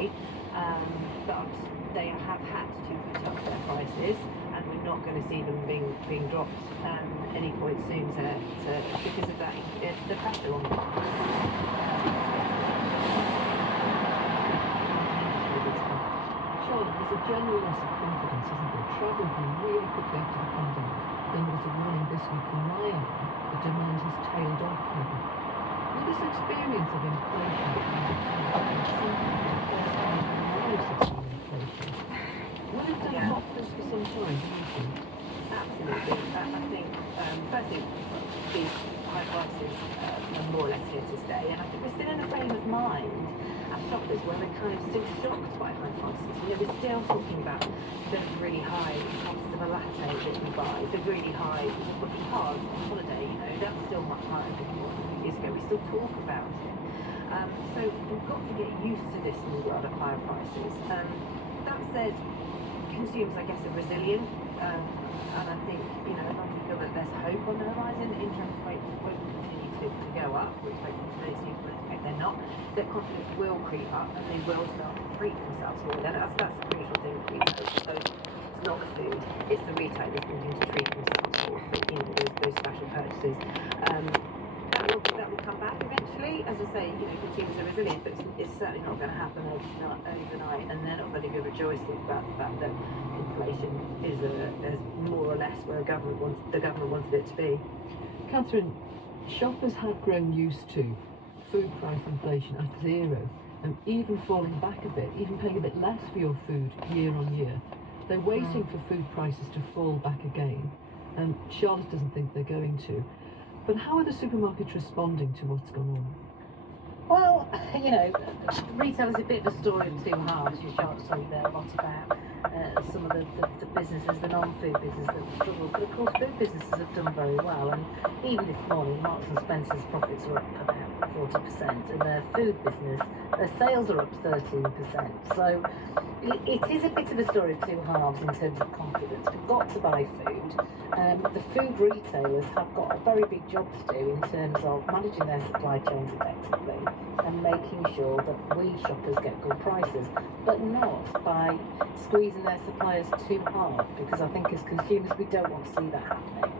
recently, but they have had to put up their prices, and we're not going to see them being dropped any point soon because of that the pressure on them. Charlotte, there's a general loss of confidence, isn't there? Travel grew really quickly after the pandemic. Then there was a warning this week from Ryanair that demand has tailed off now. Will this experience of inflation will it take confidence for some time, do you think? Absolutely. I think, firstly, these high prices are more or less here to stay, and I think we're still in a frame of mind as shoppers where we're kind of still shocked by high prices. You know, we're still talking about the really high cost of a latte that you buy, the really high cars on holiday, you know, that's still much higher than it was a few years ago. We still talk about it. So we've got to get used to this new world of higher prices. That said, consumers, I guess, are resilient, and I think, you know, as long as we feel that there's hope on the horizon, interest rates won't continue to go up, which most people expect they're not, their confidence will creep up and they will start to treat themselves more. And that's the crucial thing for retailers. So it's not the food, it's the retailers wanting to treat themselves more for, you know, those special purchases. That will come back eventually. As I say, you know, consumers are resilient, but it's certainly not going to happen overnight, and they're not going to be rejoicing about the fact that inflation is more or less where the government wanted it to be. Catherine, shoppers have grown used to food price inflation at zero, and even falling back a bit, even paying a bit less for your food year on year. They're waiting for food prices to fall back again, and Charlotte doesn't think they're going to. But how are the supermarkets responding to what's gone on? Well, you know, retail is a bit of a story of two halves. You talked there a lot about some of the businesses, the non-food businesses that have struggled, but of course food businesses have done very well. And even this morning, Marks and Spencer's profits are up about 40%, and their food business, their sales are up 13%. So it is a bit of a story of two halves in terms of confidence. We've got to buy food. The food retailers have got a very big job to do in terms of managing their supply chains effectively and making sure that we shoppers get good prices, but not by squeezing their suppliers too hard, because I think as consumers we don't want to see that happening.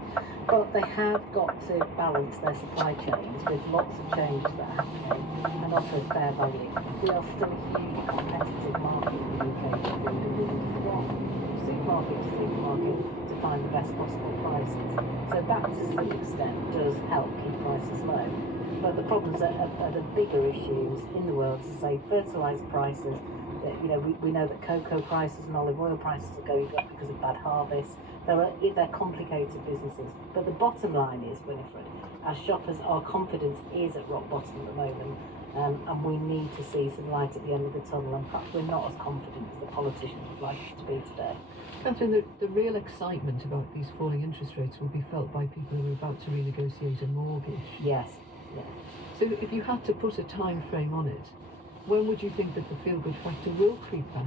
But they have got to balance their supply chains with lots of changes that are happening and offer fair value. We are still a hugely competitive market in the UK for food, and we need to go supermarket to supermarket to find the best possible prices. So that to some extent does help keep prices low. But the problems are the bigger issues in the world, to say fertiliser prices. That, you know, we know that cocoa prices and olive oil prices are going up because of bad harvests. They're complicated businesses. But the bottom line is, Winifred, as shoppers, our confidence is at rock bottom at the moment, and we need to see some light at the end of the tunnel, and perhaps we're not as confident as the politicians would like us to be today. Catherine, the real excitement about these falling interest rates will be felt by people who are about to renegotiate a mortgage. Yes. Yeah. So if you had to put a time frame on it, when would you think that the feel-good factor will creep back?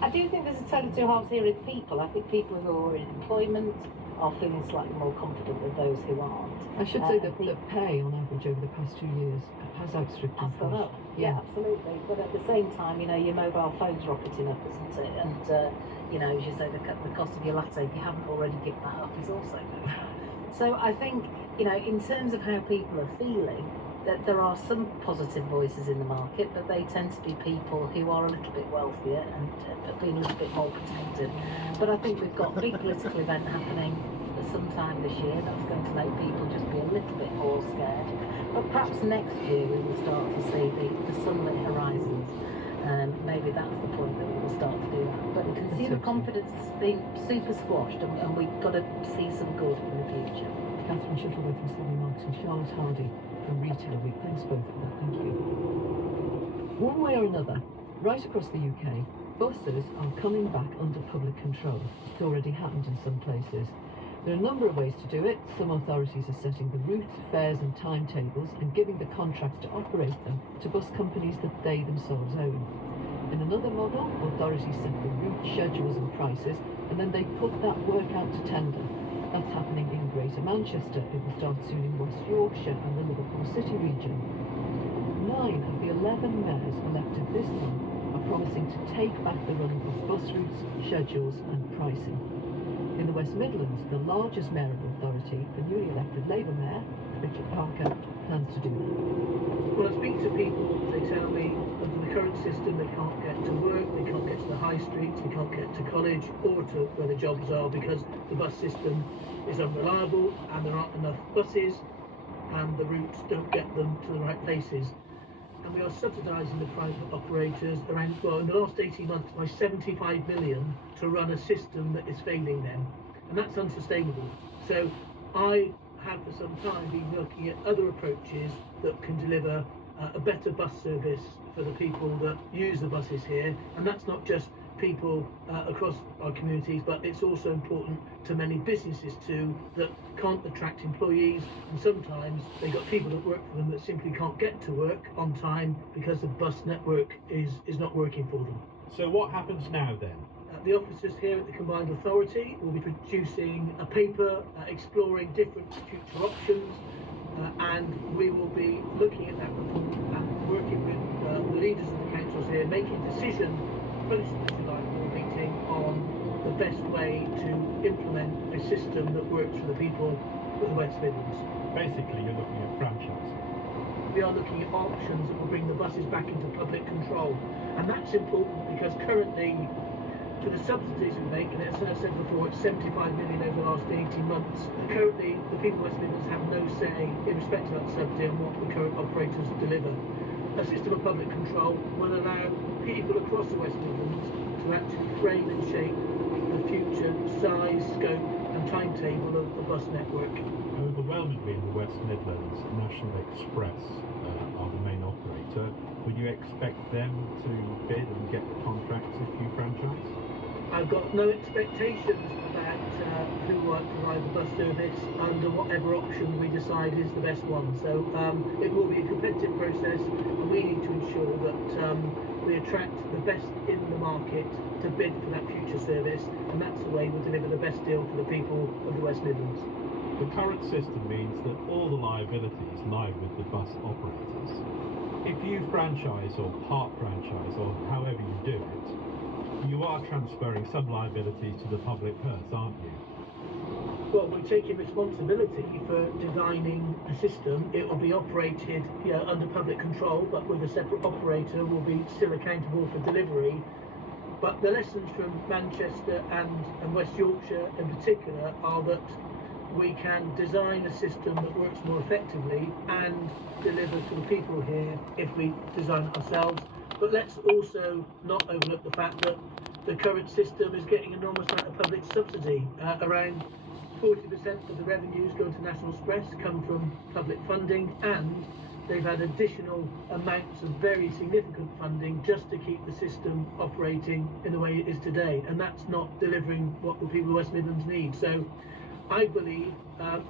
I do think there's a tale of two halves here in people. I think people who are in employment are feeling slightly more confident than those who aren't. I should say that the pay on average over the past 2 years has outstripped inflation. Yeah, absolutely. But at the same time, you know, your mobile phone's rocketing up, isn't it? And, you know, as you say, the cost of your latte, if you haven't already given that up, is also going up. So I think, you know, in terms of how people are feeling, that there are some positive voices in the market, but they tend to be people who are a little bit wealthier and being a little bit more protected. But I think we've got a big political event happening sometime this year that's going to make people just be a little bit more scared. But perhaps next year we will start to see the sunlit horizons. Maybe that's the point that we will start to do that. But consumer confidence has been super squashed, and we've got to see some good in the future. Catherine Shuttleworth from Sydney Marks and Charlotte Hardy from Retail Week. Thanks both for that. Thank you. One way or another, right across the UK, buses are coming back under public control. It's already happened in some places. There are a number of ways to do it. Some authorities are setting the routes, fares and timetables and giving the contracts to operate them to bus companies that they themselves own. In another model, authorities set the route, schedules and prices, and then they put that work out to tender. That's happening in Greater Manchester. It will start soon in West Yorkshire and the Liverpool City region. 9 of the 11 mayors elected this this time are promising to take back the running of bus routes, schedules and pricing. In the West Midlands, the largest mayoral authority, the newly elected Labour Mayor, Richard Parker, plans to do that. When I speak to people, they tell me under the current system they can't get to work, they can't get to the high streets, they can't get to college or to where the jobs are because the bus system is unreliable and there aren't enough buses and the routes don't get them to the right places. And we are subsidising the private operators around, well, in the last 18 months by 75 million to run a system that is failing them. And that's unsustainable. So I have for some time been looking at other approaches that can deliver a better bus service for the people that use the buses here. And that's not just people across our communities, but it's also important to many businesses too that can't attract employees, and sometimes they've got people that work for them that simply can't get to work on time because the bus network is not working for them. So what happens now then? The officers here at the Combined Authority will be producing a paper exploring different future options, and we will be looking at that report and working with the leaders of the councils here, making a decision close to the July board meeting on the best way to implement a system that works for the people of the West Midlands. Basically, you're looking at franchising. We are looking at options that will bring the buses back into public control, and that's important because currently, for the subsidies we make, and as I said before, it's 75 million over the last 18 months. Currently, the people of West Midlands have no say in respect to that subsidy and what the current operators deliver. A system of public control will allow people across the West Midlands to actually frame and shape the future size, scope and timetable of the bus network. Overwhelmingly in the West Midlands, National Express are the main operator. Would you expect them to bid and get the contracts if you franchise? I've got no expectations about who might provide the bus service under whatever option we decide is the best one. So it will be a competitive process, and we need to ensure that we attract the best in the market to bid for that future service, and that's the way we'll deliver the best deal for the people of the West Midlands. The current system means that all the liabilities lie with the bus operators. If you franchise or part franchise or however you do it, you are transferring some liability to the public purse, aren't you? Well, we're taking responsibility for designing a system. It will be operated under public control, but with a separate operator, will be still accountable for delivery. But the lessons from Manchester and West Yorkshire in particular are that we can design a system that works more effectively and deliver to the people here if we design it ourselves. But let's also not overlook the fact that the current system is getting an enormous amount of public subsidy. Around 40% of the revenues going to National Express come from public funding, and they've had additional amounts of very significant funding just to keep the system operating in the way it is today, and that's not delivering what the people of West Midlands need. So I believe that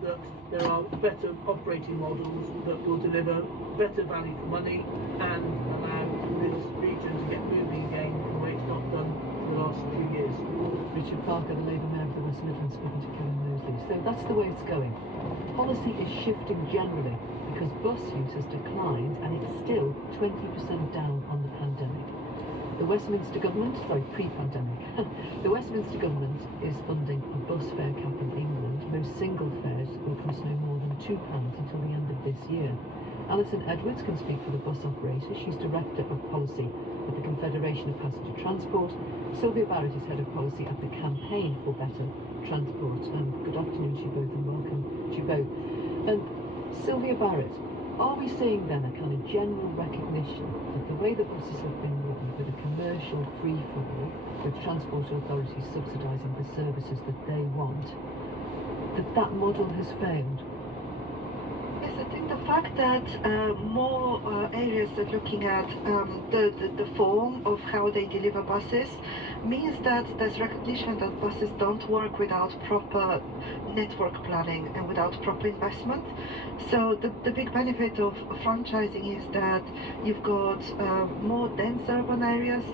there are better operating models that will deliver better value for money and allow this region to get moving again in a way it's not done for the last few years. Richard Parker, the Labour Mayor of the West Midlands, speaking to Karen Mosley. So that's the way it's going. Policy is shifting generally because bus use has declined and it's still 20% down on the pandemic. The Westminster Government, pre-pandemic, the Westminster Government is funding a bus fare cap in England. Most single fares will cost no more than £2 until the end of this year. Alison Edwards can speak for the bus operators. She's Director of Policy at the Confederation of Passenger Transport. Sylvia Barrett is Head of Policy at the Campaign for Better Transport. Good afternoon to you both and welcome to you both. Sylvia Barrett, are we seeing then a kind of general recognition that the way the buses have been run with a commercial free-for-all, with transport authorities subsidising the services that they want, that model has failed? Yes, I think the fact that more areas are looking at the form of how they deliver buses means that there's recognition that buses don't work without proper network planning and without proper investment. So the big benefit of franchising is that you've got more dense urban areas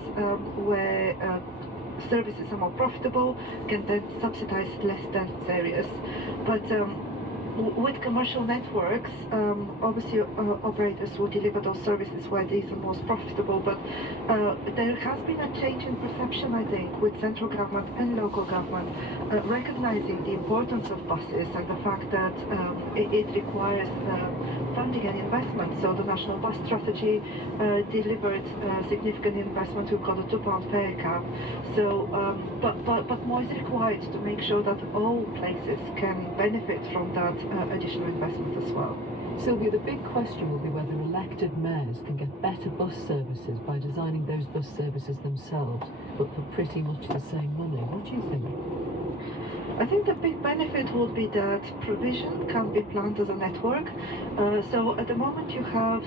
where services are more profitable, can then subsidize less dense areas. But with commercial networks, obviously operators will deliver those services where these are most profitable, but there has been a change in perception, I think, with central government and local government recognizing the importance of buses and the fact that it requires funding and investment. So the National Bus Strategy delivered significant investment. We've got a £2 fare cap. So, but more is required to make sure that all places can benefit from that additional investment as well. Sylvia, the big question will be whether elected mayors can get better bus services by designing those bus services themselves, but for pretty much the same money. What do you think? I think the big benefit would be that provision can be planned as a network. So at the moment you have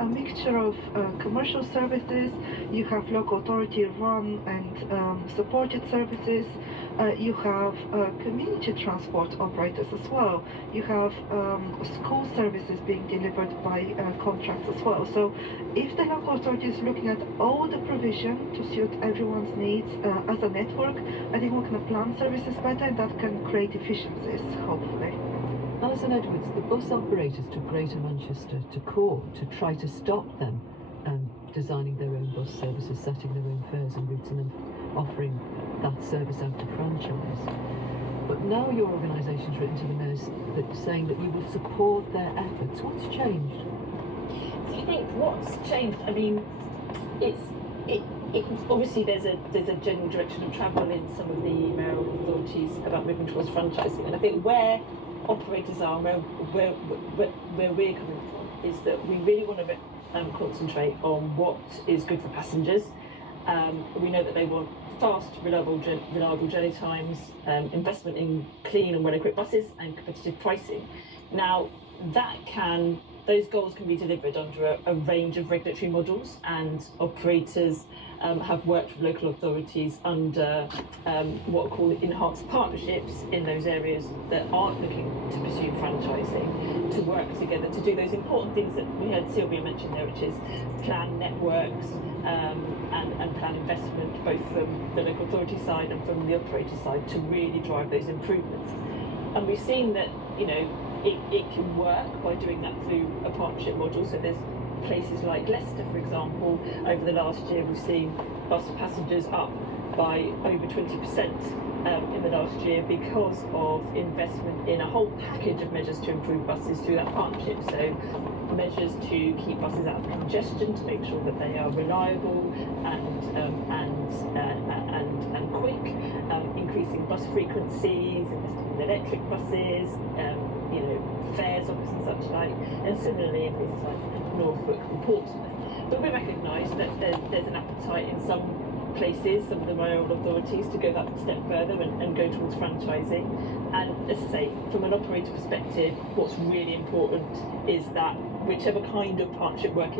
a mixture of commercial services, you have local authority run and supported services, you have community transport operators as well, you have school services being delivered by contracts as well. So if the local authority is looking at all the provision to suit everyone's needs as a network, I think we can plan services better, and that can create efficiencies, hopefully. Alison Edwards, the bus operators took Greater Manchester to court to try to stop them designing their own bus services, setting their own fares and routes, and then offering that service out to franchise. But now your organisation's written to the mayors saying that you will support their efforts. What's changed? I think what's changed, I mean, it's obviously there's a general direction of travel in some of the mayoral authorities about moving towards franchising, and I think where operators are, where we're coming from, is that we really want to concentrate on what is good for passengers. We know that they want fast, reliable journey times, investment in clean and well-equipped buses, and competitive pricing. Now, those goals can be delivered under a range of regulatory models, and operators have worked with local authorities under what are called enhanced partnerships in those areas that aren't looking to pursue franchising, to work together to do those important things that we heard Sylvia mention there, which is plan networks and plan investment, both from the local authority side and from the operator side, to really drive those improvements. And we've seen that, you know, it can work by doing that through a partnership model. So there's places like Leicester, for example. Over the last year, we've seen bus passengers up by over 20% in the last year because of investment in a whole package of measures to improve buses through that partnership. So measures to keep buses out of congestion, to make sure that they are reliable and quick, increasing bus frequencies, investing in electric buses, you know, fares offers and such like, and similarly in places like Norfolk and Portsmouth. But we recognise that there's an appetite in some places, some of the mayoral authorities, to go that step further and go towards franchising. And as I say, from an operator perspective, what's really important is that whichever kind of partnership we're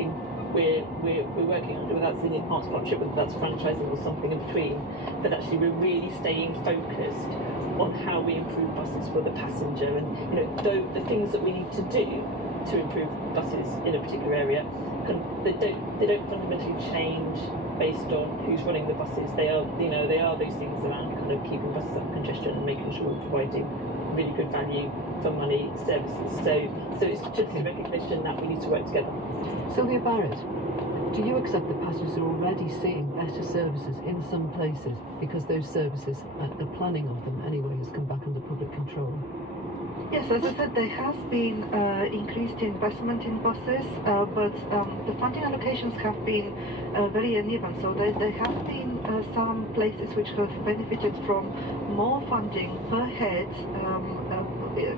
working under, whether that's an enhanced partnership, whether that's franchising or something in between, that actually we're really staying focused on how we improve buses for the passenger. And you know, the things that we need to do to improve buses in a particular area, they don't fundamentally change based on who's running the buses. They are those things around kind of keeping buses out of congestion and making sure we're providing really good value for money services. So it's just a recognition that we need to work together. Sylvia Barrett, do you accept that passengers are already seeing better services in some places because those services, the planning of them anyway, has come back under public control? Yes, as I said, there has been increased investment in buses, but the funding allocations have been very uneven. So there have been some places which have benefited from more funding per head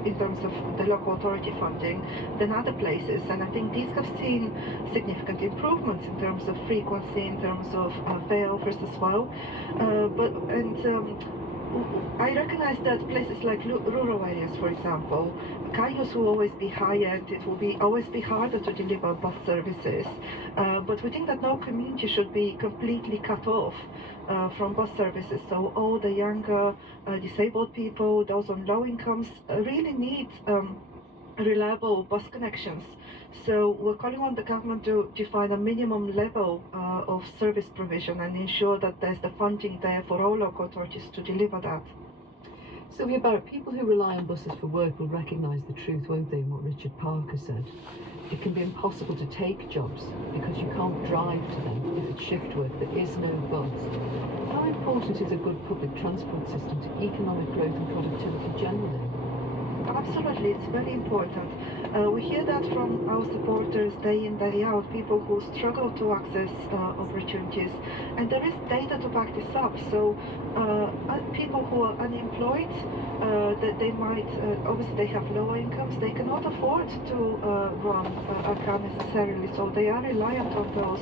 in terms of the local authority funding than other places, and I think these have seen significant improvements in terms of frequency, in terms of fare offers as well. I recognize that places like rural areas, for example, car use will always be higher and it will always be harder to deliver bus services. But we think that no community should be completely cut off from bus services. So all the younger disabled people, those on low incomes, really need reliable bus connections. So we're calling on the government to define a minimum level of service provision and ensure that there's the funding there for all local authorities to deliver that. Sylvia Barrett, people who rely on buses for work will recognise the truth, won't they, in what Richard Parker said? It can be impossible to take jobs because you can't drive to them if it's shift work. There is no bus. How important is a good public transport system to economic growth and productivity generally? Absolutely, it's very important. We hear that from our supporters day in, day out, people who struggle to access opportunities, and there is data to back this up. So people who are unemployed, that they might, obviously they have lower incomes, they cannot afford to run a car necessarily, so they are reliant on those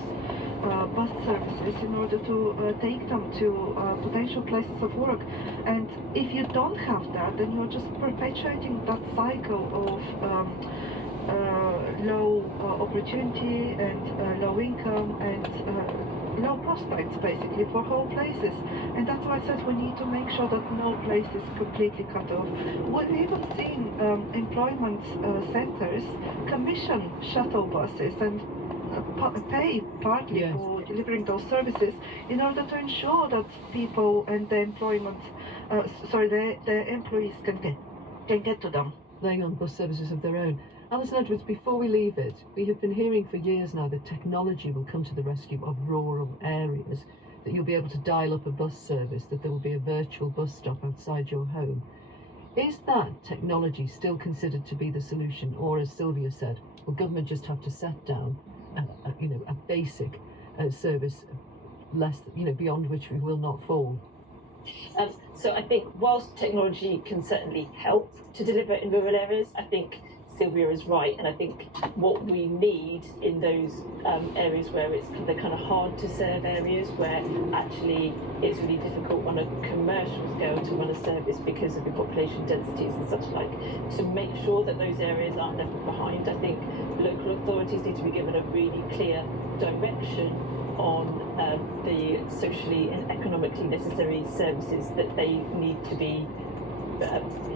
bus services in order to take them to potential places of work. And if you don't have that, then you're just perpetuating that cycle of low opportunity and low income and low prospects, basically, for whole places. And that's why I said we need to make sure that no place is completely cut off. We've even seen employment centers commission shuttle buses and pay partly Yes. for delivering those services in order to ensure that people and their their employees can get to them. Laying on bus services of their own. Alison Edwards, before we leave it, we have been hearing for years now that technology will come to the rescue of rural areas, that you'll be able to dial up a bus service, that there will be a virtual bus stop outside your home. Is that technology still considered to be the solution, or as Sylvia said, will government just have to set down a basic service less, beyond which we will not fall? So I think whilst technology can certainly help to deliver in rural areas, I think Sylvia is right, and I think what we need in those areas where it's the kind of hard to serve areas where actually it's really difficult on a commercial scale to run a service because of the population densities and such like, to make sure that those areas aren't left behind. I think local authorities need to be given a really clear direction on the socially and economically necessary services that they need to be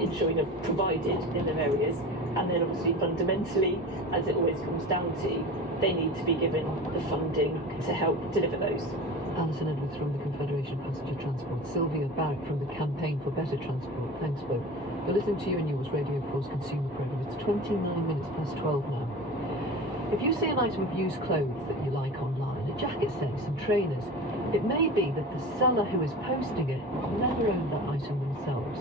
ensuring are provided in their areas. And then obviously fundamentally, as it always comes down to, they need to be given the funding to help deliver those. Alison Edwards from the Confederation of Passenger Transport, Sylvia Barrett from the Campaign for Better Transport. Thanks both. You're listening to You and Yours, Radio 4's Consumer Programme. It's 29 minutes past 12 now. If you see an item of used clothes that you like online, a jacket say, some trainers, it may be that the seller who is posting it never owned that item themselves.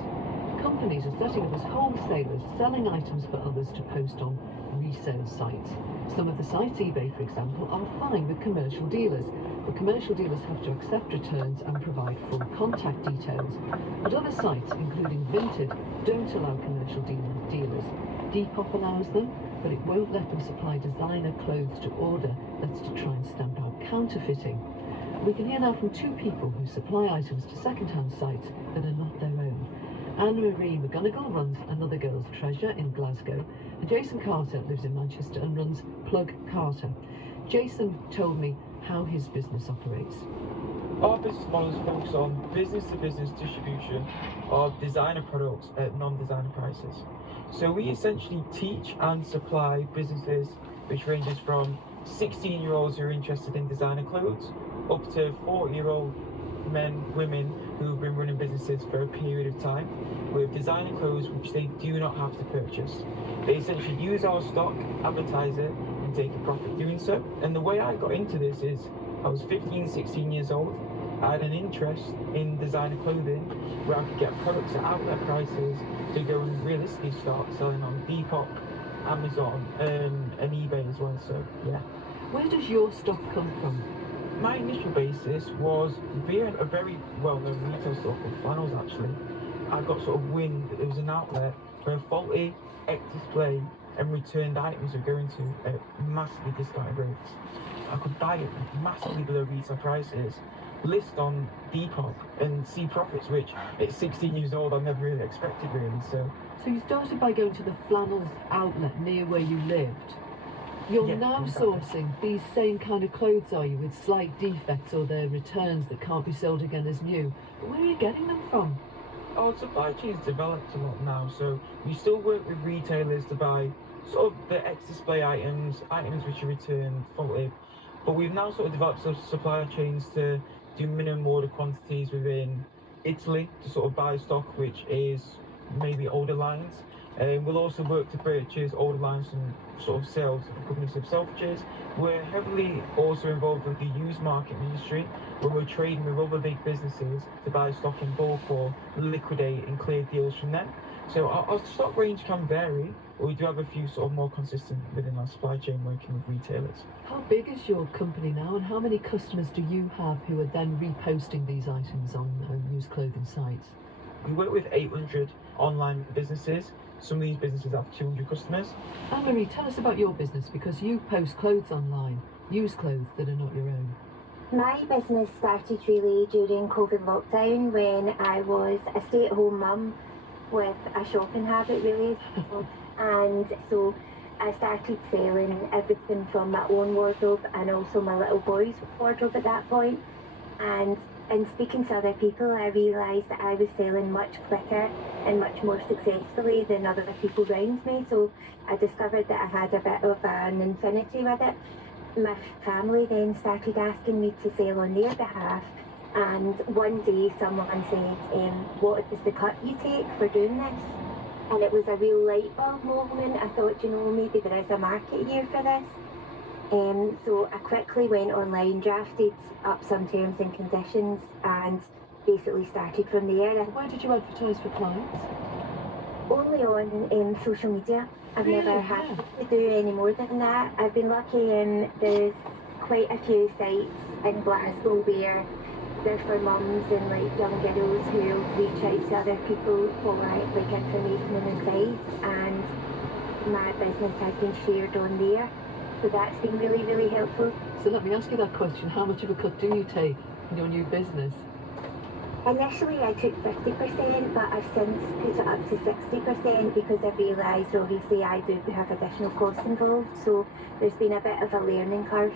Companies are setting up as wholesalers, selling items for others to post on resale sites. Some of the sites, eBay for example, are fine with commercial dealers, but commercial dealers have to accept returns and provide full contact details. But other sites, including Vinted, don't allow commercial dealers. Depop allows them, but it won't let them supply designer clothes to order. That's to try and stamp out counterfeiting. We can hear now from two people who supply items to second-hand sites that are not their own. Anne-Marie McGonigal runs Another Girl's Treasure in Glasgow, and Jason Carter lives in Manchester and runs Plug Carter. Jason told me how his business operates. Our business models focus on business-to-business distribution of designer products at non-designer prices. So we essentially teach and supply businesses which ranges from 16-year-olds who are interested in designer clothes up to 40-year-old men, women who've been running businesses for a period of time with designer clothes which they do not have to purchase. They essentially use our stock, advertise it, and take a profit doing so. And the way I got into this is I was 15, 16 years old. I had an interest in designer clothing where I could get products at outlet prices to go and realistically start selling on Depop, Amazon, and eBay as well. So yeah. Where does your stock come from? My initial basis was via a very well-known retail store called Flannels actually. I got sort of wind that there was an outlet where faulty ex-display and returned items were going to at massively discounted rates. I could buy it massively below retail prices, list on Depop and see profits which at 16 years old I never really expected really. So you started by going to the Flannels outlet near where you lived. You're Yeah, now exactly. sourcing these same kind of clothes, are you, with slight defects or they're returns that can't be sold again as new? But where are you getting them from? Our supply chain's developed a lot now, so we still work with retailers to buy sort of the ex-display items which are returned faulty, but we've now sort of developed some supply chains to do minimum order quantities within Italy to sort of buy stock which is maybe older lines. We'll also work to purchase older lines from sort of sales companies of Selfridges. We're heavily also involved with the used market industry, where we're trading with other big businesses to buy stock in bulk or liquidate and clear deals from them. So our stock range can vary, but we do have a few sort of more consistent within our supply chain working with retailers. How big is your company now, and how many customers do you have who are then reposting these items on used clothing sites? We work with 800 online businesses. Some of these businesses have 200 customers. Anne-Marie, tell us about your business, because you post clothes online, used clothes that are not your own. My business started really during COVID lockdown when I was a stay-at-home mum with a shopping habit really. And so I started selling everything from my own wardrobe and also my little boy's wardrobe at that point. And in speaking to other people, I realised that I was selling much quicker and much more successfully than other people around me. So I discovered that I had a bit of an infinity with it. My family then started asking me to sell on their behalf. And one day someone said, what is the cut you take for doing this? And it was a real light bulb moment. I thought, maybe there is a market here for this. So I quickly went online, drafted up some terms and conditions, and basically started from there. Where did you advertise for clients? Only on social media. I've Really? never had to do any more than that. I've been lucky, there's quite a few sites in Glasgow where they're for mums and like young girls who reach out to other people for like information and advice, and my business has been shared on there. So that's been really, really helpful. So let me ask you that question. How much of a cut do you take in your new business? Initially I took 50%, but I've since put it up to 60% because I realised obviously I do have additional costs involved. So there's been a bit of a learning curve.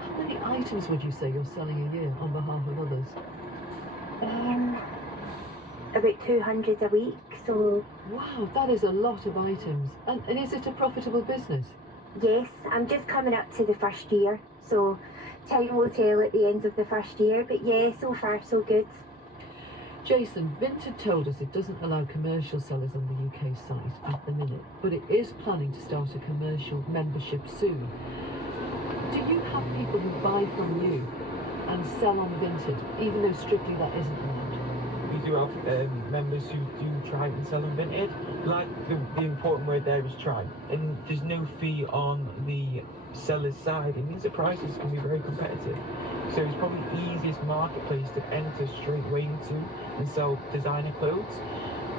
How many items would you say you're selling a year on behalf of others? About 200 a week, so... Wow, that is a lot of items. And is it a profitable business? Yes, I'm just coming up to the first year, so time will tell at the end of the first year, but yeah, so far so good. Jason, Vinted told us it doesn't allow commercial sellers on the UK site at the minute, but it is planning to start a commercial membership soon. Do you have people who buy from you and sell on Vinted, even though strictly that isn't allowed? We do have members who do try and sell on Vinted. Like the important word there is try, and there's no fee on the seller's side. It means the prices can be very competitive. So it's probably the easiest marketplace to enter straight away into and sell designer clothes.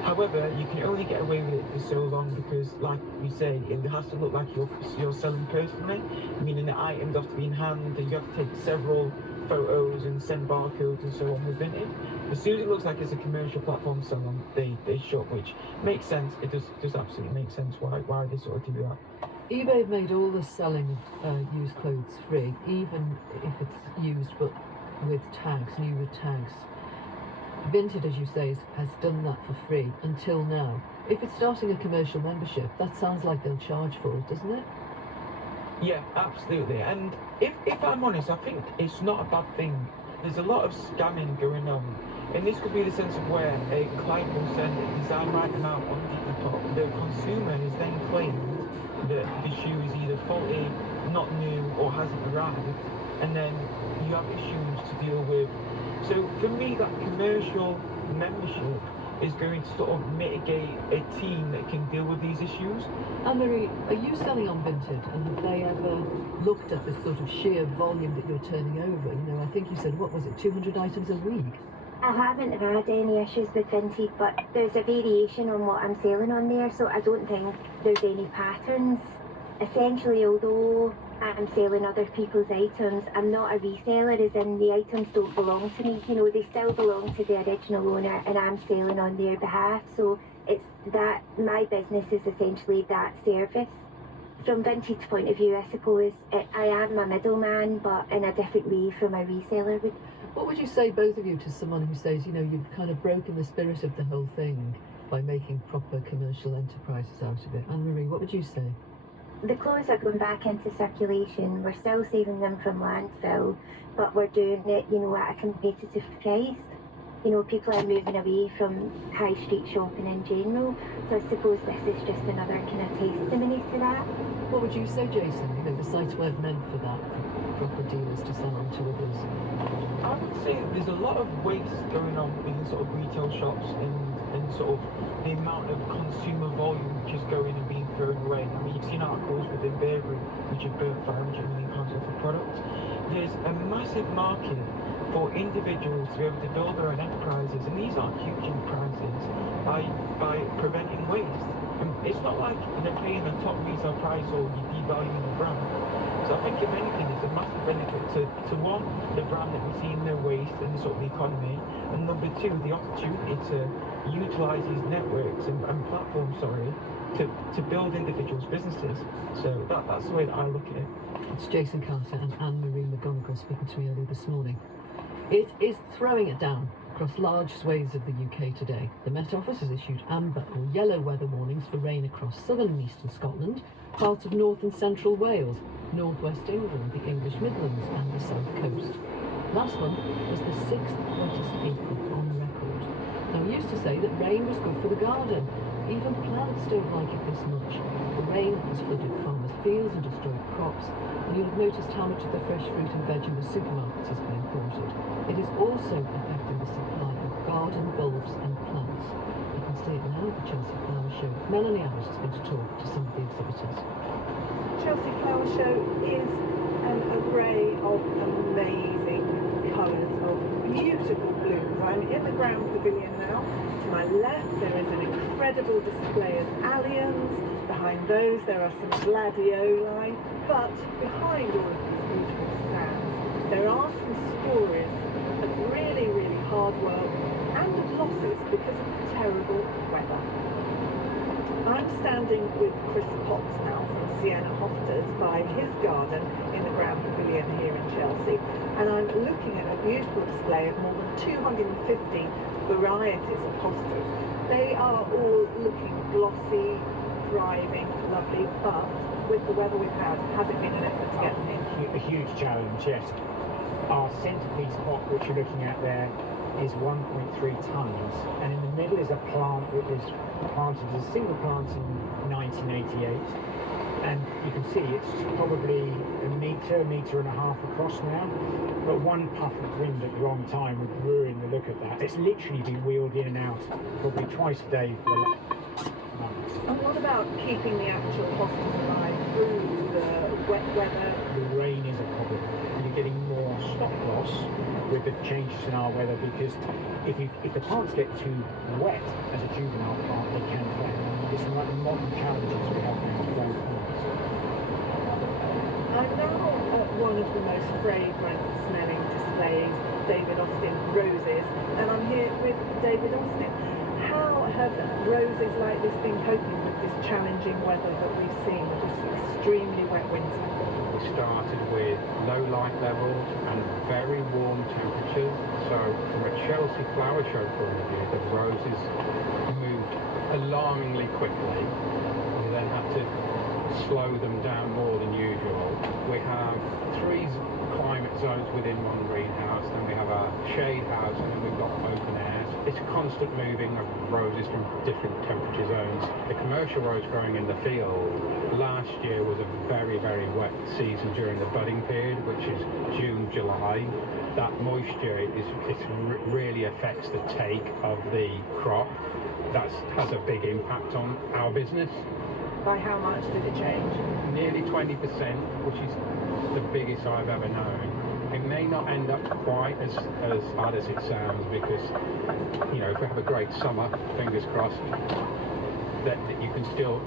However, you can only get away with it for so long because, like we say, it has to look like you're selling personally, meaning the items have to be in hand, and you have to take several photos and send barcodes and so on with Vinted. As soon as it looks like it's a commercial platform to sell on, they shut, which makes sense. It does absolutely make sense why they sort of do that. eBay made all the selling of used clothes free, even if it's used but with tags, new with tags. Vinted, as you say, has done that for free until now. If it's starting a commercial membership, that sounds like they'll charge for it, doesn't it? Yeah, absolutely. And if I'm honest, I think it's not a bad thing. There's a lot of scamming going on. And this could be the sense of where a client will send a design item out on Depop. The consumer is then claimed that the shoe is either faulty, not new, or hasn't arrived. And then you have issues to deal with. So for me, that commercial membership is going to sort of mitigate a team that can deal with these issues. Anne-Marie, are you selling on Vinted, and have they ever looked at this sort of sheer volume that you're turning over? You know, I think you said, what was it, 200 items a week? I haven't had any issues with Vinted, but there's a variation on what I'm selling on there, so I don't think there's any patterns. Essentially, although I'm selling other people's items, I'm not a reseller, as in the items don't belong to me. You know, they still belong to the original owner, and I'm selling on their behalf. So it's that my business is essentially that service. From Vinted's point of view, I suppose I am a middleman, but in a different way from a reseller would. What would you say, both of you, to someone who says, you know, you've kind of broken the spirit of the whole thing by making proper commercial enterprises out of it? Anne-Marie, what would you say? The clothes are going back into circulation. We're still saving them from landfill, but we're doing it, you know, at a competitive price. you know, people are moving away from high street shopping in general. So I suppose this is just another kind of testimony to that. What would you say, Jason? You know, the sites weren't meant for that, for proper dealers to sell on to others. I would say there's a lot of waste going on in sort of retail shops and sort of the amount of consumer volume which is going and being thrown away. I mean, you've seen articles within Burberry which have burnt £500 million worth of product. There's a massive market for individuals to be able to build their own enterprises, and these aren't huge enterprises, by preventing waste. And it's not like they're paying the top retail price or you're devaluing the brand. So I think if anything, it's a massive benefit to one, the brand that we see in their waste and sort of the economy, and number two, the opportunity to utilise these networks and platforms, to build individuals' businesses. So that's the way that I look at it. It's Jason Carter and Anne-Marie McGonigal speaking to me earlier this morning. It is throwing it down across large swathes of the UK today. The Met Office has issued amber or yellow weather warnings for rain across southern and eastern Scotland, parts of north and central Wales, northwest England, the English Midlands and the south coast. Last month was the 6th hottest April on record. Now, we used to say that rain was good for the garden. Even plants don't like it this much. The rain has flooded farmers' fields and destroyed crops, and you'll have noticed how much of the fresh fruit and veg in the supermarkets has been imported. It is also affecting the supply of garden bulbs and plants. You can see it now at the Chelsea Flower Show. Melanie Irish has been to talk to some of the exhibitors. Chelsea Flower Show is an array of amazing colours, of beautiful blooms. I'm in the Grand Pavilion now. To my left there is an incredible display of alliums. Behind those there are some gladioli. But behind all of these beautiful stands there are some stories of really, really hard work and of losses because of terrible weather. I'm standing with Chris Potts now from Sienna Hofstadter by his garden in the Grand Pavilion here in Chelsea, and I'm looking at a beautiful display of more than 250 varieties of hostas. They are all looking glossy, thriving, lovely, but with the weather we've had, has it been an effort to get them in? A huge challenge, yes. Our centrepiece pot, which you're looking at there, is 1.3 tonnes, and in the middle is a plant that was planted as a single plant in 1988, and you can see it's probably a metre and a half across now, but one puff of wind at the wrong time would ruin the look of that. It's literally been wheeled in and out probably twice a day for the last months. And what about keeping the actual hostas alive through the wet weather? The rain is a problem. You're getting more stock loss with the changes in our weather, because if the plants get too wet as a juvenile plant, they can fail. It's one of the modern challenges we have now to grow plants. I'm now at one of the most fragrant smelling displays, David Austin Roses, and I'm here with David Austin. How have roses like this been coping with this challenging weather that we've seen, with this extremely wet winter? We started with low light levels and very warm temperatures. So from a Chelsea Flower Show point of view, the roses moved alarmingly quickly. We then had to slow them down more than usual. We have 3 climate zones within one greenhouse, then we have a shade house, and then we've got open airs. It's constant moving of roses from different temperature zones. The commercial rose growing in the field last year was a very, very wet season during the budding period, which is June, July. That moisture really affects the take of the crop. That has a big impact on our business. By how much did it change? Nearly 20%, which is the biggest I've ever known. It may not end up quite as hard as it sounds, because, you know, if we have a great summer, fingers crossed, that you can still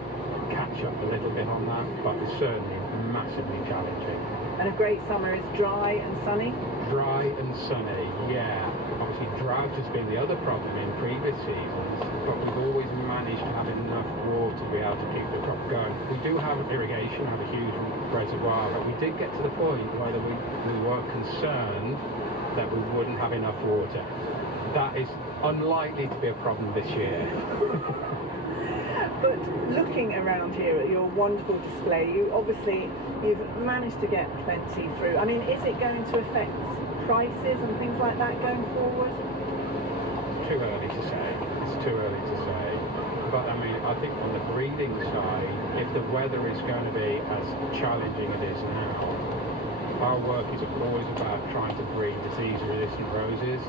catch up a little bit on that, but it's certainly massively challenging. And a great summer is dry and sunny? Dry and sunny, yeah. Obviously drought has been the other problem in previous seasons, but we've always managed to have enough water to be able to keep the crop going. We do have irrigation, have a huge reservoir, but we did get to the point where we were concerned that we wouldn't have enough water. That is unlikely to be a problem this year. But looking around here at your wonderful display, you've managed to get plenty through. I mean, is it going to affect prices and things like that going forward? too early to say. It's too early to say. But I mean, I think on the breeding side, if the weather is going to be as challenging as it is now, our work is always about trying to breed disease-resistant roses,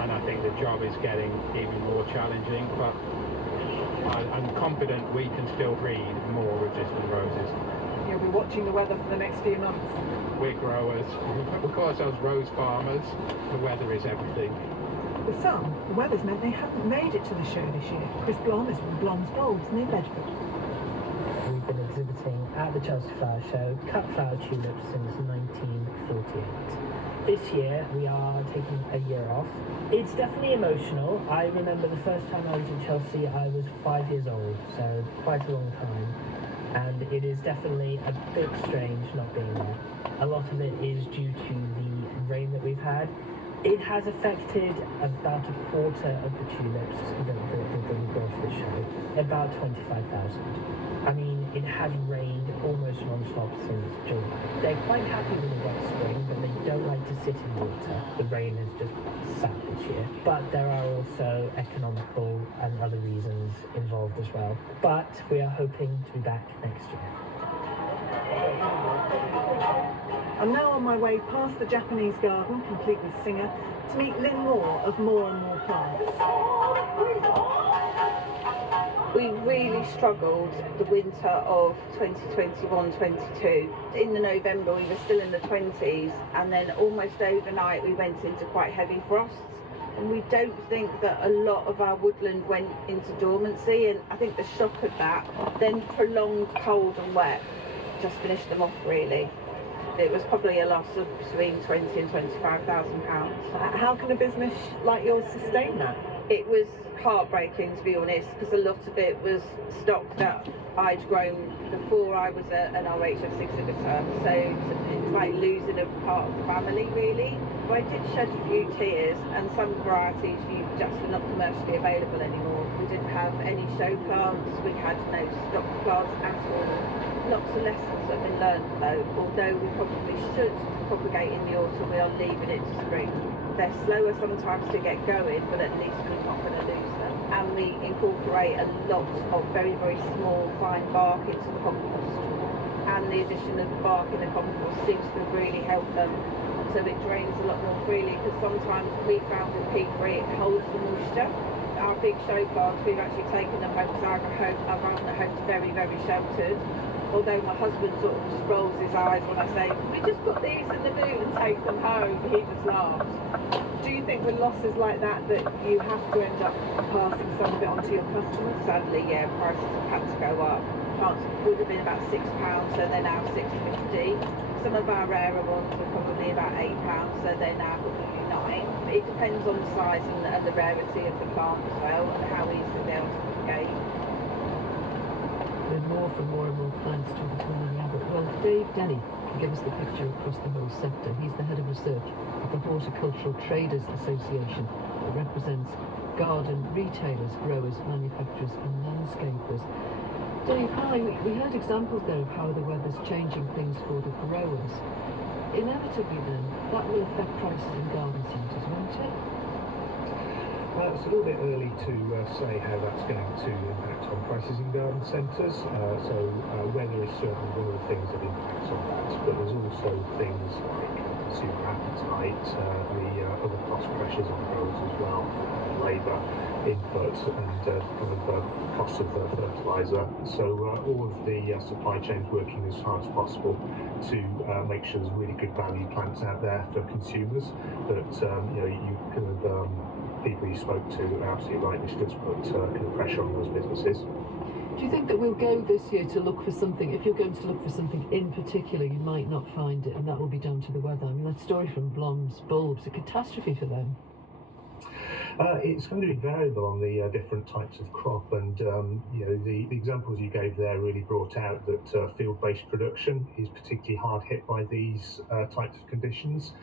and I think the job is getting even more challenging, but I'm confident we can still breed more resistant roses. You'll be watching the weather for the next few months. We're growers. We call ourselves rose farmers. The weather is everything. For some, the weather's meant they haven't made it to the show this year. Chris Blom is from Blom's Bulbs near Bedford. We've been exhibiting at the Chelsea Flower Show cut flower tulips since 1948. This year we are taking a year off. It's definitely emotional. I remember the first time I was in Chelsea I was 5 years old, so quite a long time. And it is definitely a bit strange not being there. A lot of it is due to the rain that we've had. It has affected about a quarter of the tulips that we brought for the show, about 25,000. I mean, it has rained almost non-stop since July. They're quite happy with a wet spring, but they don't like to sit in water. The rain has just sat this year. But there are also economical and other reasons involved as well. But we are hoping to be back next year. I'm now on my way past the Japanese garden, complete with Singer, to meet Lynn Moore of More and More Plants. We really struggled the winter of 2021-22. In the November we were still in the 20s, and then almost overnight we went into quite heavy frosts. And we don't think that a lot of our woodland went into dormancy, and I think the shock of that, then prolonged cold and wet, just finished them off really. It was probably a loss of between £20,000 and £25,000. How can a business like yours sustain that? It was heartbreaking, to be honest, because a lot of it was stock that I'd grown before I was an RHS exhibitor. So it's like losing a part of the family, really. But I did shed a few tears, and some varieties just were not commercially available anymore. We didn't have any show plants, we had no stock plants at all. Lots of lessons that have been learned though, although we probably should propagate in the autumn, we are leaving it to spring. They're slower sometimes to get going, but at least we're not going to lose them. And we incorporate a lot of very, very small, fine bark into the compost. And the addition of bark in the compost seems to really help them. So it drains a lot more freely, because sometimes we found with peat-free it holds the moisture. Our big show plants, we've actually taken them home, because our garden at home is very, very sheltered. Although my husband sort of just rolls his eyes when I say, we just put these in the boot and take them home, he just laughs. Do you think with losses like that you have to end up passing some of it on to your customers? Sadly, yeah, prices have had to go up. Plants would have been about £6, so they're now £6.50. Some of our rarer ones were probably about £8, so they're now probably £9. It depends on the size and the rarity of the plant as well, and how easily they'll propagate. There's more from More and More Plants to the Tony Abbott. Well, Dave Denny can give us the picture across the whole sector. He's the head of research at the Horticultural Traders Association that represents garden retailers, growers, manufacturers and landscapers. Dave, hi, we heard examples there of how the weather's changing things for the growers. Inevitably then, that will affect prices in garden centres, won't it? It's a little bit early to say how that's going to impact on prices in garden centres. Weather is certainly one of the things that impacts on that, but there's also things like consumer appetite, the other cost pressures on growers as well, labour, input, and cost of fertiliser. So all of the supply chains working as hard as possible to make sure there's really good value plants out there for consumers. But you kind of people you spoke to are absolutely right. This does put kind of pressure on those businesses. Do you think that we'll go this year to look for something? If you're going to look for something in particular, you might not find it, and that will be down to the weather. I mean, that story from Blom's Bulbs, a catastrophe for them. It's going to be variable on the different types of crop, and the examples you gave there really brought out that field-based production is particularly hard hit by these types of conditions.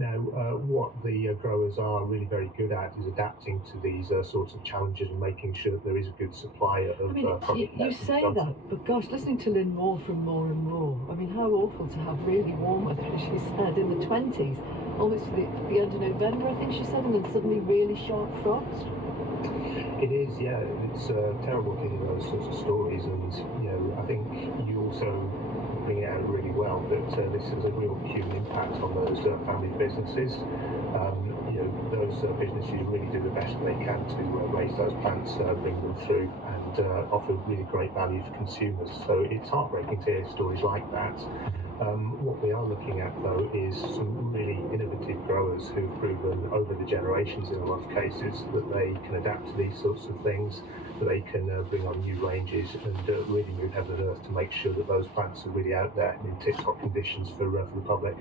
Now, what the growers are really very good at is adapting to these sorts of challenges and making sure that there is a good supply of product. You say that, but gosh, listening to Lynn Moore from More and More, I mean, how awful to have really warm weather, as she said, in the 20s, almost to the end of November, I think she said, and then suddenly really sharp frost. It is, yeah. It's terrible to hear those sorts of stories, and I think you also bring it out really well that this has a real human impact on those family businesses. Those businesses really do the best they can to raise those plants, bring them through, and offer really great value for consumers. So it's heartbreaking to hear stories like that. What we are looking at, though, is some really innovative growers who've proven over the generations, in a lot of cases, that they can adapt to these sorts of things, that they can bring on new ranges and really move heaven and earth to make sure that those plants are really out there in tip-top conditions for the public.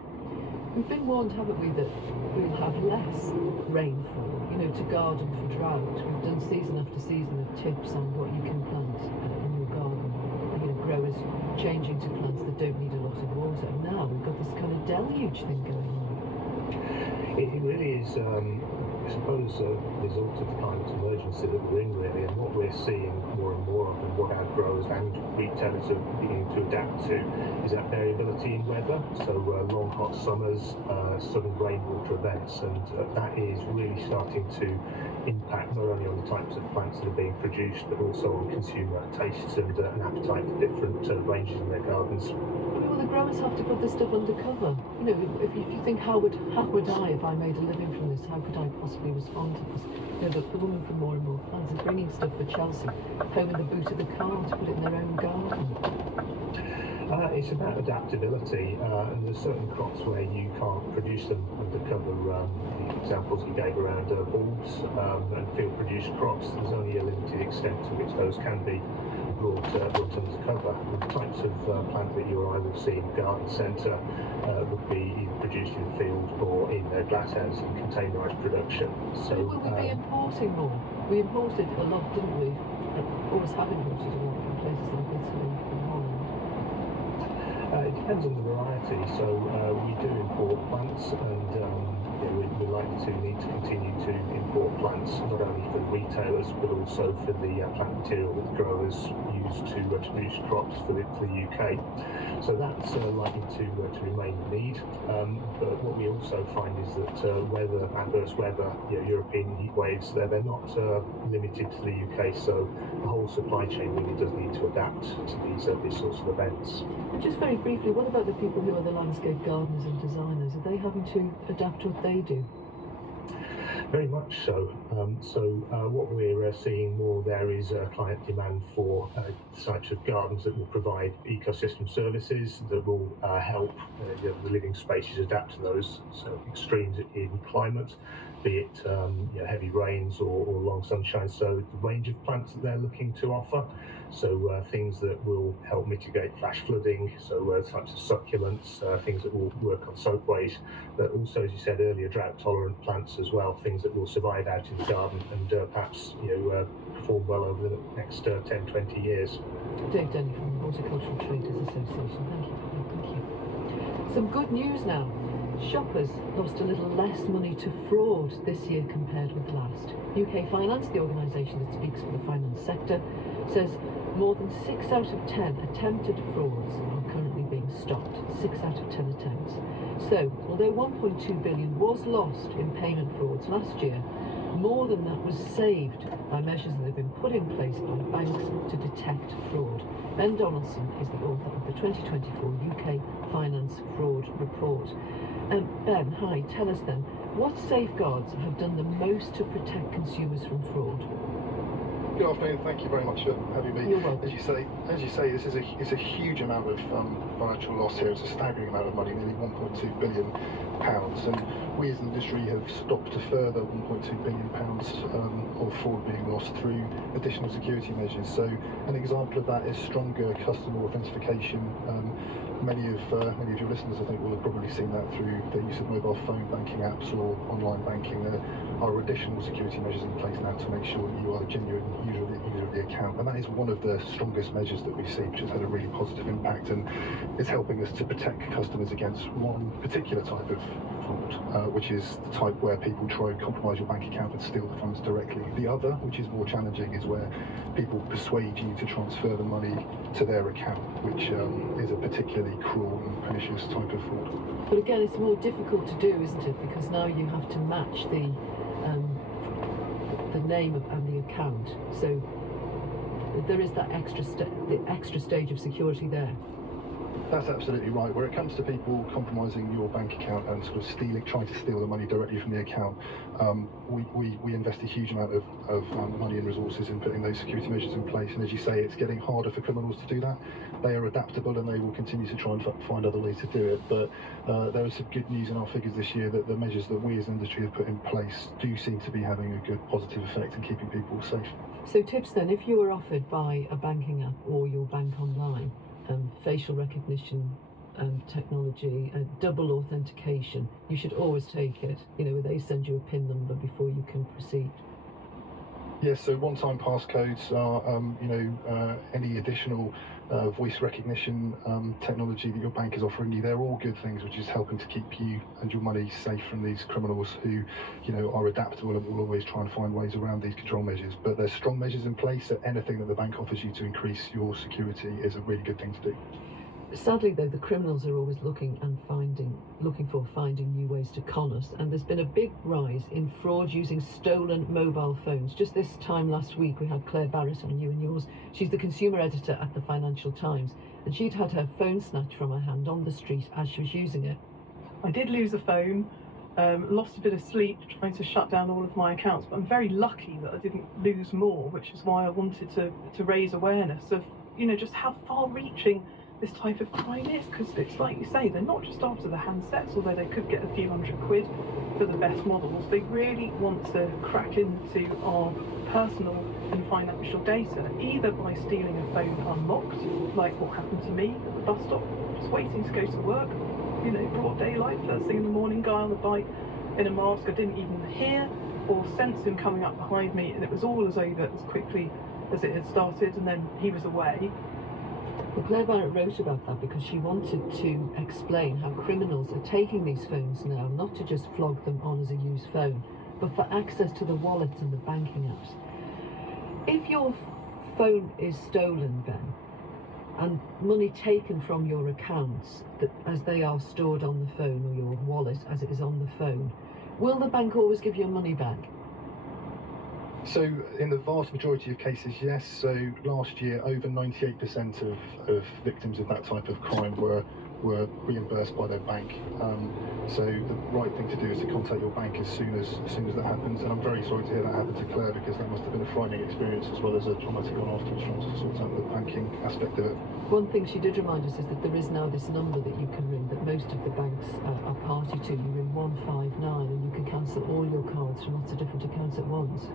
We've been warned, haven't we, that we'll have less rainfall, to garden for drought. We've done season after season of tips on what you can plant in your garden. Growers changing to plants that don't need a lot of water. And now we've got this kind of deluge thing going on. It really is, I suppose, a result of the climate emergency that we're in, really, and what we're seeing more and more of, and what our growers and retailers are beginning to adapt to, is that variability in weather. So long hot summers, sudden rainwater events, and that is really starting to impact not only on the types of plants that are being produced, but also on consumer tastes and an appetite for different ranges in their gardens. Well, the growers have to put this stuff under cover. If you think, how would I, if I made a living from this, how could I possibly respond to this? The woman from More and More Plants is bringing stuff for Chelsea home in the boot of the car to put it in their own garden. It's about adaptability, and there's certain crops where you can't produce them under cover. The examples you gave around bulbs and field-produced crops, there's only a limited extent to which those can be brought under cover. The types of plant that you or I would see in the garden centre would be either produced in the field or in glasshouse and containerised production. So will we be importing more? We imported a lot, didn't we? Always have imported a lot from places like Italy and Holland. It depends on the variety. So we do import plants, and we're likely to need to continue to import plants, not only for the retailers but also for the plant material that the growers use to produce crops for the UK. So that's likely to remain a need. But what we also find is that adverse weather, European heat waves, they're not limited to the UK. So the whole supply chain really does need to adapt to these sorts of events. And just very briefly, what about the people who are the landscape gardeners and designers? Are they having to adapt what they do? Very much so. What we're seeing more there is client demand for types of gardens that will provide ecosystem services that will help the living spaces adapt to those extremes in climate, be it heavy rains or long sunshine. So the range of plants that they're looking to offer. So things that will help mitigate flash flooding, so types of succulents, things that will work on soakways, but also, as you said earlier, drought-tolerant plants as well, things that will survive out in the garden and perhaps perform well over the next 10-20 years. Dave Denny from the Horticultural Traders Association, thank you. Some good news now. Shoppers lost a little less money to fraud this year compared with last. UK Finance, the organisation that speaks for the finance sector, says more than 6 out of 10 attempted frauds are currently being stopped. 6 out of 10 attempts. So, although 1.2 billion was lost in payment frauds last year, more than that was saved by measures that have been put in place by banks to detect fraud. Ben Donaldson is the author of the 2024 UK Finance Fraud Report. Ben, hi, tell us then, what safeguards have done the most to protect consumers from fraud? Good afternoon. Thank you very much for having me. You're welcome. As you say, this is a huge amount of financial loss here. It's a staggering amount of money, nearly 1.2 billion pounds, and we as an industry have stopped a further 1.2 billion pounds of fraud being lost through additional security measures. So an example of that is stronger customer authentication. Many of your listeners, I think, will have probably seen that through the use of mobile phone banking apps or online banking. There are additional security measures in place now to make sure that you are a genuine user of the account, and that is one of the strongest measures that we see, which has had a really positive impact and is helping us to protect customers against one particular type of fraud, which is the type where people try and compromise your bank account and steal the funds directly. The other, which is more challenging, is where people persuade you to transfer the money to their account, which is a particularly cruel and pernicious type of fraud. But again, it's more difficult to do, isn't it? Because now you have to match the name and the account. So there is that the extra stage of security there. That's absolutely right. Where it comes to people compromising your bank account and sort of trying to steal the money directly from the account, we invest a huge amount of money and resources in putting those security measures in place. And as you say, it's getting harder for criminals to do that. They are adaptable and they will continue to try and find other ways to do it. But there is some good news in our figures this year that the measures that we as an industry have put in place do seem to be having a good positive effect in keeping people safe. So tips then, if you were offered by a banking app or your bank online, facial recognition technology, double authentication, you should always take it. You know, they send you a PIN number before you can proceed. Yes, so one-time passcodes are, any additional voice recognition technology that your bank is offering you. They're all good things, which is helping to keep you and your money safe from these criminals who, are adaptable and will always try and find ways around these control measures. But there's strong measures in place, so anything that the bank offers you to increase your security is a really good thing to do. Sadly, though, the criminals are always looking for finding new ways to con us, and there's been a big rise in fraud using stolen mobile phones. Just this time last week, we had Claire Barrett on You and Yours. She's the consumer editor at the Financial Times, and she'd had her phone snatched from her hand on the street as she was using it. I did lose a phone, lost a bit of sleep trying to shut down all of my accounts, but I'm very lucky that I didn't lose more, which is why I wanted to raise awareness of, just how far-reaching this type of crime is, because it's like you say, they're not just after the handsets, although they could get a few £100 for the best models. They really want to crack into our personal and financial data, either by stealing a phone unlocked, like what happened to me at the bus stop, just waiting to go to work, broad daylight, first thing in the morning, guy on the bike in a mask I didn't even hear or sense him coming up behind me, and it was all as over as quickly as it had started, and then he was away. Well, Claire Barrett wrote about that because she wanted to explain how criminals are taking these phones now, not to just flog them on as a used phone, but for access to the wallets and the banking apps. If your phone is stolen, Ben, and money taken from your accounts as they are stored on the phone, or your wallet as it is on the phone, will the bank always give your money back? So in the vast majority of cases, yes. So last year, over 98% of victims of that type of crime were reimbursed by their bank. So the right thing to do is to contact your bank as soon as that happens. And I'm very sorry to hear that happened to Claire, because that must have been a frightening experience as well as a traumatic one afterwards, trying to sort out the banking aspect of it. One thing she did remind us is that there is now this number that you can ring that most of the banks are party to. You ring 159 and you can cancel all your cards from lots of different accounts at once.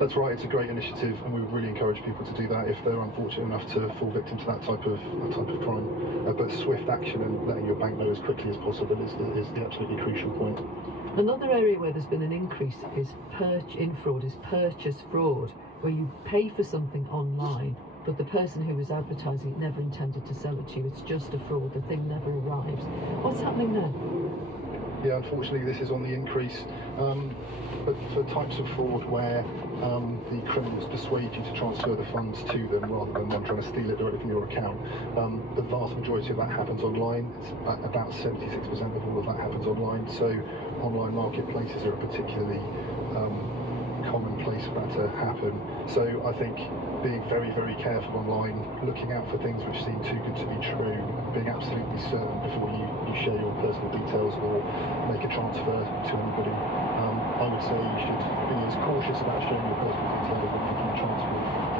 That's right, it's a great initiative, and we would really encourage people to do that if they're unfortunate enough to fall victim to that type of crime. But swift action and letting your bank know as quickly as possible is the absolutely crucial point. Another area where there's been an increase is purchase fraud, where you pay for something online, but the person who was advertising it never intended to sell it to you. It's just a fraud, the thing never arrives. What's happening there? Yeah, unfortunately this is on the increase, but for types of fraud where the criminals persuade you to transfer the funds to them rather than them trying to steal it directly from your account, the vast majority of that happens online. It's about 76% of all of that happens online, so online marketplaces are a particularly common place for that to happen. So I think being very, very careful online, looking out for things which seem too good to be true, being absolutely certain before you share your personal details or make a transfer to anybody. I would say you should be as cautious about sharing your personal details when making a transfer.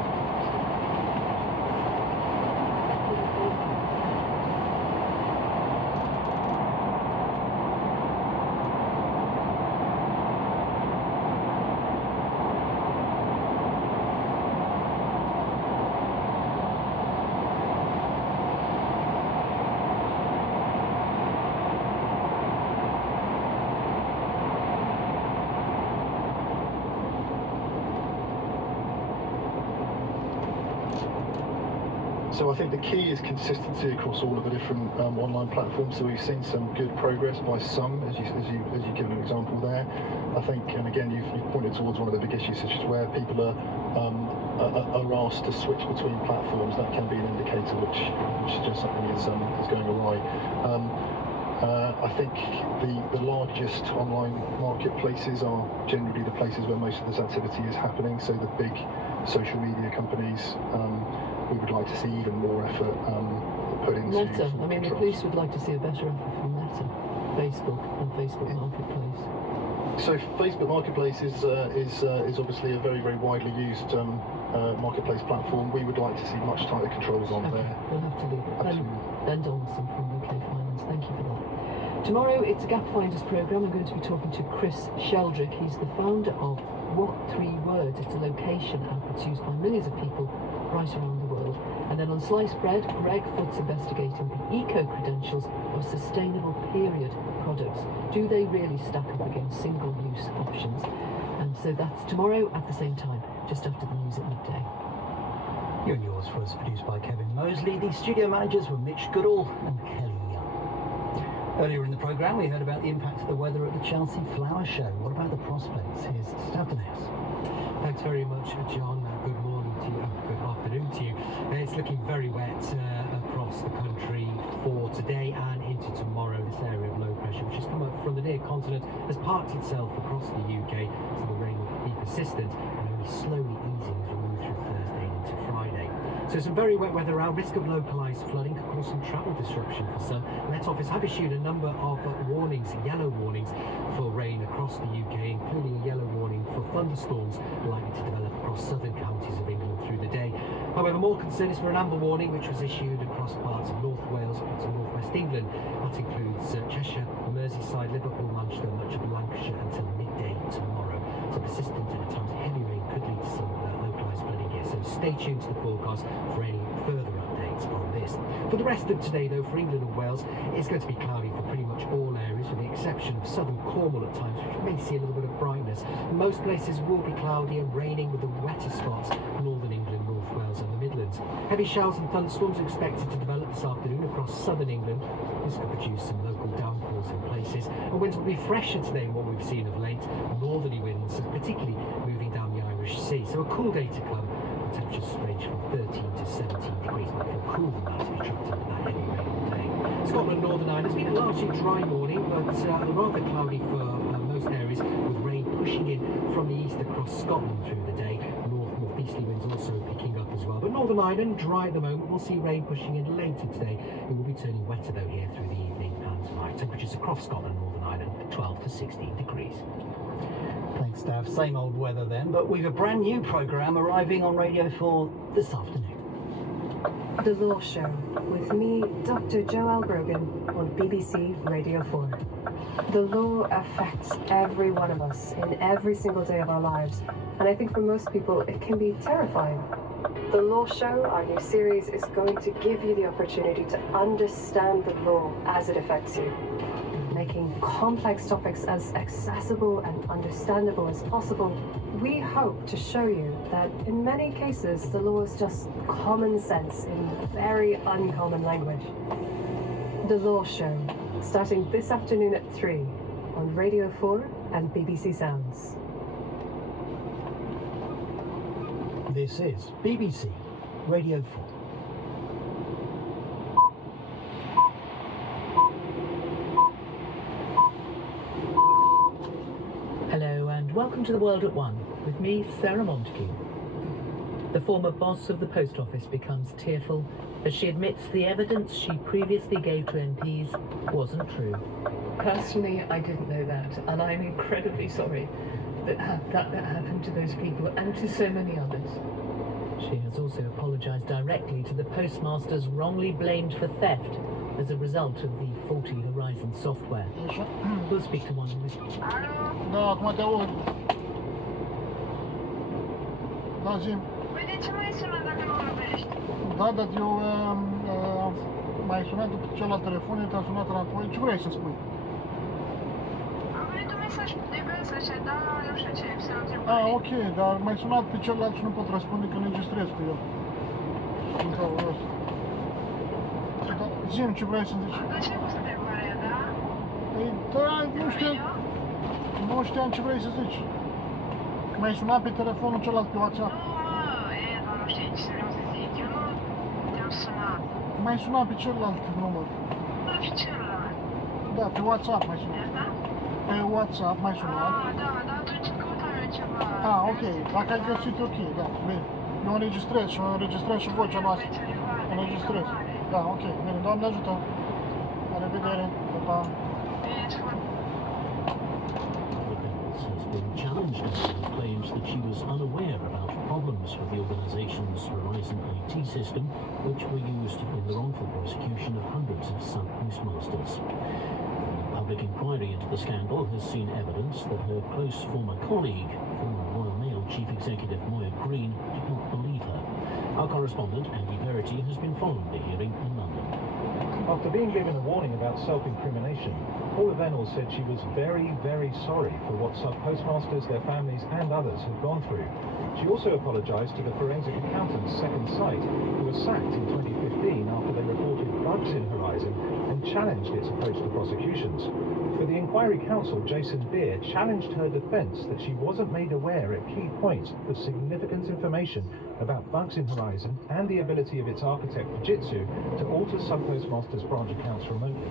So I think the key is consistency across all of the different online platforms. So we've seen some good progress by some, as you give an example there. I think, and again, you've pointed towards one of the big issues, such as where people are asked to switch between platforms. That can be an indicator which suggests something is going awry. I think the largest online marketplaces are generally the places where most of this activity is happening. So the big social media companies, we would like to see even more effort put into. Meta. I mean, the police would like to see a better effort from Meta, Facebook and Facebook Marketplace. So Facebook Marketplace is obviously a very, very widely used marketplace platform. We would like to see much tighter controls on there. We'll have to leave it. Ben Donaldson from UK Finance, thank you for that. Tomorrow it's a Gap Finders programme. I'm going to be talking to Chris Sheldrick. He's the founder of What 3 Words. It's a location app that's used by millions of people right around the world. And then on Sliced Bread, Greg Foot's investigating the eco-credentials of sustainable period products. Do they really stack up against single-use options? And so that's tomorrow at the same time, just after the news at midday. You and Yours was produced by Kevin Mosley. The studio managers were Mitch Goodall and Kelly Young. Earlier in the programme, we heard about the impact of the weather at the Chelsea Flower Show. What about the prospects? Here's Stavronis. Thanks very much, John. Good morning to you. Good afternoon to you. It's looking very wet across the country for today and into tomorrow. This area of low pressure, which has come up from the near continent, has parked itself across the UK, so the rain will be persistent and only slowly easing as we move through Thursday into Friday. So some very wet weather around. Risk of localised flooding could cause some travel disruption for some. Met Office have issued a number of warnings, yellow warnings, for rain across the UK, including a yellow warning for thunderstorms likely to develop across southern counties of England through the day. However, more concern is for an amber warning, which was issued across parts of North Wales, parts of North West England. That includes Cheshire, Merseyside, Liverpool, Manchester, much of Lancashire until midday tomorrow. So persistent and at times heavy rain could lead to some localised flooding here. So stay tuned to the forecast for any further updates on this. For the rest of today, though, for England and Wales, it's going to be cloudy for pretty much all areas, with the exception of southern Cornwall at times, which may see a little bit of brightness. Most places will be cloudy and raining, with the wetter spots northern England, North Wales and the Midlands. Heavy showers and thunderstorms are expected to develop this afternoon across southern England. This could produce some local downpours in places, and winds will be fresher today than what we've seen of late. Northerly winds, particularly moving down the Irish Sea. So a cool day to come. The temperatures range from 13 to 17 degrees, but feel cool than that if you're trapped into that heavy rain all day. Scotland, Northern Ireland, it's been a largely dry morning, but rather cloudy for most areas, with rain pushing in from the east across Scotland through the day. Northeasterly winds also picking up as well. But Northern Ireland, dry at the moment. We'll see rain pushing in later today. It will be turning wetter though here through the evening and tonight. Temperatures across Scotland, Northern Ireland, 12 to 16 degrees. Thanks, Stav. Same old weather then, but we've a brand new programme arriving on Radio 4 this afternoon. The Law Show, with me, Dr. Joelle Grogan, on BBC Radio 4. The law affects every one of us in every single day of our lives, and I think for most people it can be terrifying. The Law Show, our new series, is going to give you the opportunity to understand the law as it affects you, making complex topics as accessible and understandable as possible. We hope to show you that in many cases the law is just common sense in very uncommon language. The Law Show, starting this afternoon at 3 on Radio 4 and BBC Sounds. This is BBC Radio 4. Hello and welcome to The World at One, with me, Sarah Montague. The former boss of the Post Office becomes tearful as she admits the evidence she previously gave to MPs wasn't true. Personally, I didn't know that, and I'm incredibly sorry that happened to those people and to so many others. She has also apologised directly to the postmasters wrongly blamed for theft as a result of the faulty Horizon software. We'll speak to one of them. Da, acum te aud. Da, zi. Păi de ce mai sună dacă nu vorbești? Da, dar eu am mai sunat după celălalt telefon, eu te-am sunat înapoi. Ce vrei să spui? Am venit un mesaj de mesaj, da, nu știu ce, să întreb. Ah, ok, dar mai sunat pe celălalt și nu pot răspunde că nu înregistrez cu el. În cauza ăsta. Da, zi-mi ce vrei să zici. De ce nu se întrebarea, da? Păi, da, nu știam ce vrei să zici. Că m-ai sunat pe telefonul celălalt pe WhatsApp. Nu, nu știu ce vreau să zic, eu nu te-am sunat. M-ai sunat pe celălalt număr. Nu, pe celălalt. Da, pe WhatsApp mai sunat. Pe WhatsApp mai sunat. Da, atunci căutare ceva. Ok. Dacă ai găsit, ok, da, bine. Eu înregistrez și vocea noastră. Înregistrez. Da, ok, bine, Doamne ajută. La revedere, pa, pa. Has been challenged and claims that she was unaware about problems with the organisation's Horizon IT system, which were used in the wrongful prosecution of hundreds of sub-postmasters. The public inquiry into the scandal has seen evidence that her close former colleague, former Royal Mail Chief Executive Moya Greene, did not believe her. Our correspondent, Andy Verity, has been following the hearing in London. After being given a warning about self-incrimination, Paula Vennell said she was very, very sorry for what sub-postmasters, their families and others had gone through. She also apologised to the forensic accountant's second site, who was sacked in 2015 after they reported bugs in Horizon and challenged its approach to prosecutions. For the inquiry counsel, Jason Beer challenged her defence that she wasn't made aware at key points of significant information about bugs in Horizon and the ability of its architect Fujitsu to alter sub-postmasters' branch accounts remotely.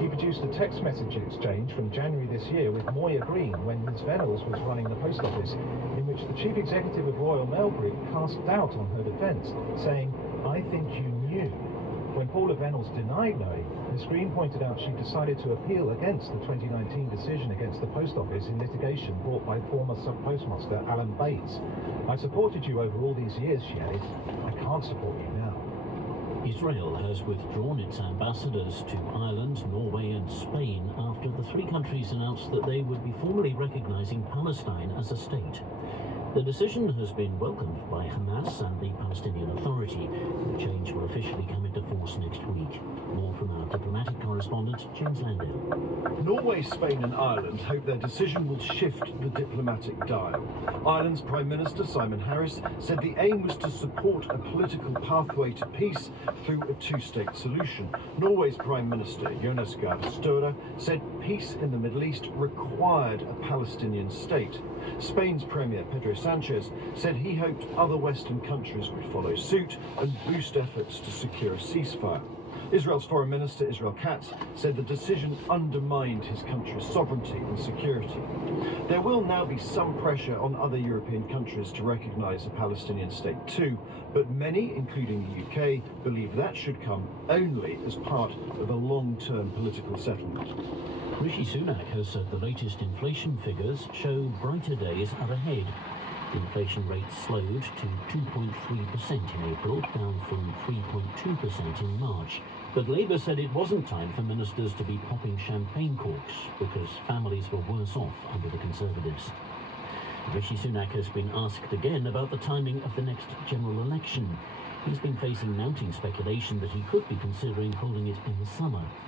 He produced a text message exchange from January this year with Moya Greene when Ms Vennells was running the post office, in which the chief executive of Royal Mail Group cast doubt on her defence, saying, "I think you knew." When Paula Vennells denied knowing, Ms Greene pointed out she decided to appeal against the 2019 decision against the post office in litigation brought by former sub-postmaster Alan Bates. "I've supported you over all these years," she added. "I can't support you now." Israel has withdrawn its ambassadors to Ireland, Norway and Spain after the three countries announced that they would be formally recognising Palestine as a state. The decision has been welcomed by Hamas and the Palestinian Authority. The change will officially come into force next week. More from our diplomatic correspondent, James Landale. Norway, Spain and Ireland hope their decision will shift the diplomatic dial. Ireland's Prime Minister Simon Harris said the aim was to support a political pathway to peace through a two-state solution. Norway's Prime Minister Jonas Gahr Støre said peace in the Middle East required a Palestinian state. Spain's Premier Pedro Sanchez said he hoped other Western countries would follow suit and boost efforts to secure a ceasefire. Israel's Foreign Minister Israel Katz said the decision undermined his country's sovereignty and security. There will now be some pressure on other European countries to recognise a Palestinian state too, but many, including the UK, believe that should come only as part of a long-term political settlement. Rishi Sunak has said the latest inflation figures show brighter days are ahead. The inflation rate slowed to 2.3% in April, down from 3.2% in March. But Labour said it wasn't time for ministers to be popping champagne corks because families were worse off under the Conservatives. Rishi Sunak has been asked again about the timing of the next general election. He's been facing mounting speculation that he could be considering holding it in the summer.